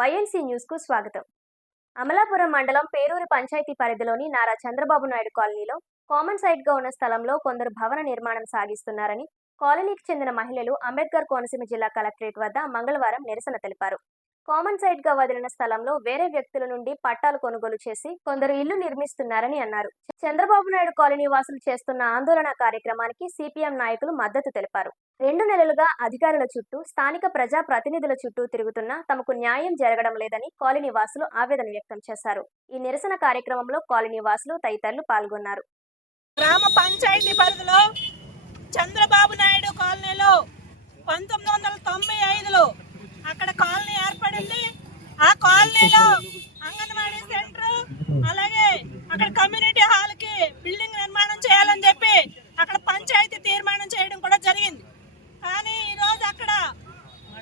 YNC న్యూస్కు స్వాగతం. అమలాపురం మండలం పేరూరు పంచాయతీ పరిధిలోని నారా చంద్రబాబు నాయుడు కాలనీలో కామన్ సైట్గా ఉన్న స్థలంలో కొందరు భవన నిర్మాణం సాగిస్తున్నారని కాలనీకి చెందిన మహిళలు అంబేద్కర్ కోనసీమ జిల్లా కలెక్టరేట్ వద్ద మంగళవారం నిరసన తెలిపారు. కామన్ సైట్గా వదిలిన స్థలంలో వేరే వ్యక్తుల నుండి పట్టాలు కొనుగోలు చేసి కొందరు ఇల్లు నిర్మిస్తున్నారని అన్నారు. చంద్రబాబు నాయుడు కాలనీ వాసులు చేస్తున్న ఆందోళన కార్యక్రమానికి సిపిఎం నాయకులు మద్దతు తెలిపారు. రెండు నెలలుగా అధికారుల చుట్టూ స్థానిక ప్రజా ప్రతినిధుల చుట్టూ తిరుగుతున్నా తమకు న్యాయం జరగడం లేదని కాలనీ వాసులు ఆవేదన వ్యక్తం చేశారు. ఈ నిరసన కార్యక్రమంలో కాలనీ వాసులు తదితరులు పాల్గొన్నారు. గ్రామ పంచాయతీ పరిధిలో చంద్రబాబు నాయుడు కాలనీలో పంతొమ్మిది వందల తొంభై ఐదులో అక్కడ కాలనీ ఏర్పడింది ఆ కాలనీలో అంగన్వాడీ సెంటర్ అలాగే అక్కడ కమ్యూనిటీ హాల్కి బిల్డింగ్ నిర్మాణం చేయాలని చెప్పి అక్కడ పంచాయతీ తీర్మానం చేయడం కూడా జరిగింది కానీ ఈ రోజు అక్కడ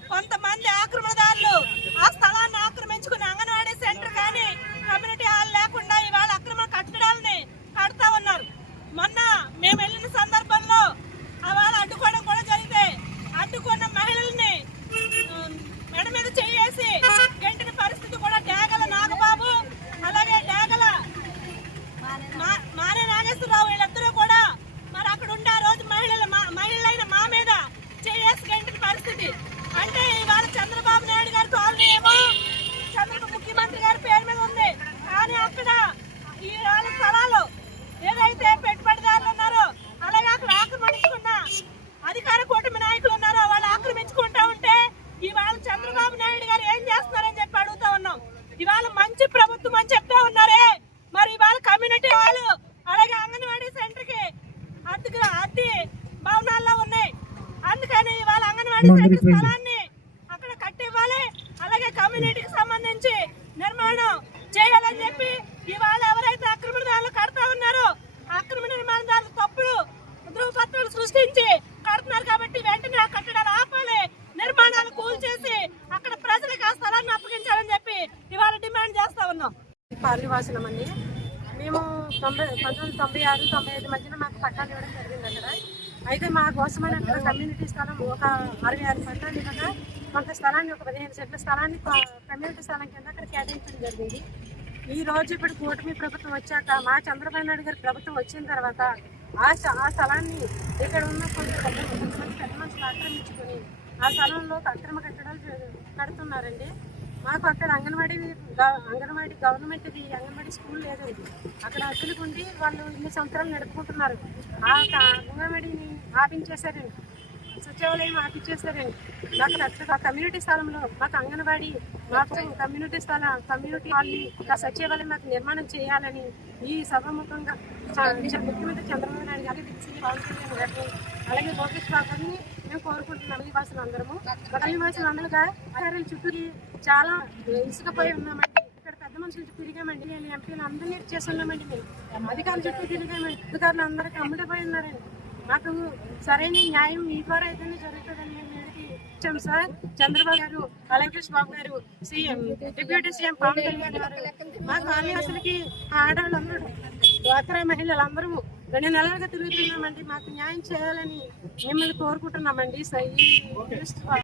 కొంతమంది ఆక్రమణదారులు ఆ స్థలాన్ని ఆక్రమించుకుని అంగన్వాడీ సెంటర్ కానీ కమ్యూనిటీ హాల్ లేకుండా ఇవాళ అక్రమ కట్టడాలని కడతా ఉన్నారు మొన్న మేము వెళ్ళిన సందర్భంలో ఆ వాళ్ళు అడ్డుకోవడం కూడా జరిగితే అడ్డుకున్న మహిళల్ని ఉమ్, మెడ మీద చేయేసి గంటిన పరిస్థితి కూడా డేగల నాగబాబు అలాగే డేగల మా- మానే నాగేశ్వరరావు వీళ్ళిద్దరూ కూడా మరి అక్కడ ఉండే ఆ రోజు మహిళల మా- మహిళలైన మా మీద చేయేసి గంటిన పరిస్థితి అంటే ఇవాళ చంద్రబాబు నాయుడు గారి కాలనీ ఏమో చంద్రబాబు ముఖ్యమంత్రి గారి పేరు మీద ఉంది కానీ అక్కడ ఈ వాళ్ళ స్థలాలు ఏదైతే పెట్టుబడిదారులు ఉన్నారో అలాగే అక్కడ ఆక్రమించుకున్న అధికార కూటమి నాయకులు ఉన్నారో వాళ్ళు ఆక్రమించుకుంటా ఉంటే ఇవాళ చంద్రబాబు నాయుడు గారు ఏం చేస్తున్నారని చెప్పి అడుగుతా ఉన్నాం ఇవాళ మంచి ప్రభుత్వం అని చెప్తా ఉన్నారే. మరి ఇవాళ కమ్యూనిటీ హాల్ అలాగే అంగన్వాడీ సెంటర్కి అద్దెకు అద్దె భవనాల్లో ఉన్నాయి. అందుకని ఇవాళ అంగన్వాడీ సెంటర్ స్థలాన్ని అక్కడ కట్టివ్వాలి. అలాగే కమ్యూనిటీకి సంబంధించి నిర్మాణం చేయాలని చెప్పి ఇవాళ ఎవరైతే ఆక్రమణదారులు కడతా ఉన్నారో ఆక్రమణ నిర్మాణదారులు తప్పుడు ధృవపత్రాలు సృష్టించి కడుతున్నారు కాబట్టి వెంటనే ఆ కట్టడాలు ఆపాలి నిర్మాణాలు కూల్చేసి అక్కడ ప్రజలకు ఆ స్థలాన్ని అప్పగించాలని చెప్పి ఇవాళ డిమాండ్ చేస్తా ఉన్నాం పార్లివాసులమండి మేము తొంభై పంతొమ్మిది వందల తొంభై ఆరు తొంభై ఐదు మధ్యన మాకు పట్టాలు ఇవ్వడం జరిగింది అక్కడ. అయితే మా కోసమని అక్కడ కమ్యూనిటీ స్థలం ఒక అరవై ఆరు పట్టాలు ఇవ్వగా కొంత స్థలాన్ని ఒక పదిహేను సెంట్ల స్థలాన్ని కమ్యూనిటీ స్థలం కింద అక్కడ కేటాయించడం జరిగింది. ఈ రోజు ఇప్పుడు కూటమి ప్రభుత్వం వచ్చాక మా చంద్రబాబు నాయుడు గారి ప్రభుత్వం వచ్చిన తర్వాత ఆ ఆ స్థలాన్ని ఇక్కడ ఉన్న కొంత పెద్ద కొంతమంది పెద్ద మనుషులు ఆక్రమించుకొని ఆ స్థలంలో అక్రమ కట్టడాలు కడుతున్నారండి. మాకు అక్కడ అంగన్వాడీ గ- అంగన్వాడీ గవర్నమెంట్ది అంగన్వాడీ స్కూల్ లేదండి అక్కడ అద్దెలకు ఉండి వాళ్ళు ఇన్ని సంవత్సరాలు నడుపుకుంటున్నారు. ఆ అంగన్వాడీని ఆపించేశారండి సచివాలయం ఆపించేశారండి నాకు నచ్చక కమ్యూనిటీ స్థలంలో మాకు అంగన్వాడీ మాకు కమ్యూనిటీ స్థలం కమ్యూనిటీ వాళ్ళని ఆ సచివాలయం మాకు నిర్మాణం చేయాలని ఈ సభాముఖంగా ముఖ్యమంత్రి చంద్రబాబు నాయుడు గారికి. అలాగే లోకేష్ బాబుని మేము కోరుకుంటున్నాం ఈ అందరము. ఈ నివాసులు అందరుగా అధికారుల చుట్టూ చాలా ఇసుకపోయి ఉన్నామండి. ఇక్కడ పెద్ద మనుషుల చుట్టూ తిరిగామండి. నేను ఎంపీలు అందరినీ చేస్తున్నామండి మేము. అధికారుల చుట్టూ తిరిగామండి. అధికారులు అందరికీ అమ్ముడిపోయి ఉన్నారండి. మాకు సరైన న్యాయం మీ ద్వారా అయితేనే జరుగుతుందని మేము ఇచ్చాం సార్. చంద్రబాబు గారు అలాగే బాబు గారు CM deputy CM Pawan Kalyan గారు. మా కాలనీ అసలుకి ఆడవాళ్ళందరూ డ్వాక్రా మహిళలందరూ రెండు నెలలుగా తిరుగుతున్నామండి. మాకు న్యాయం చేయాలని మిమ్మల్ని కోరుకుంటున్నామండి. సై-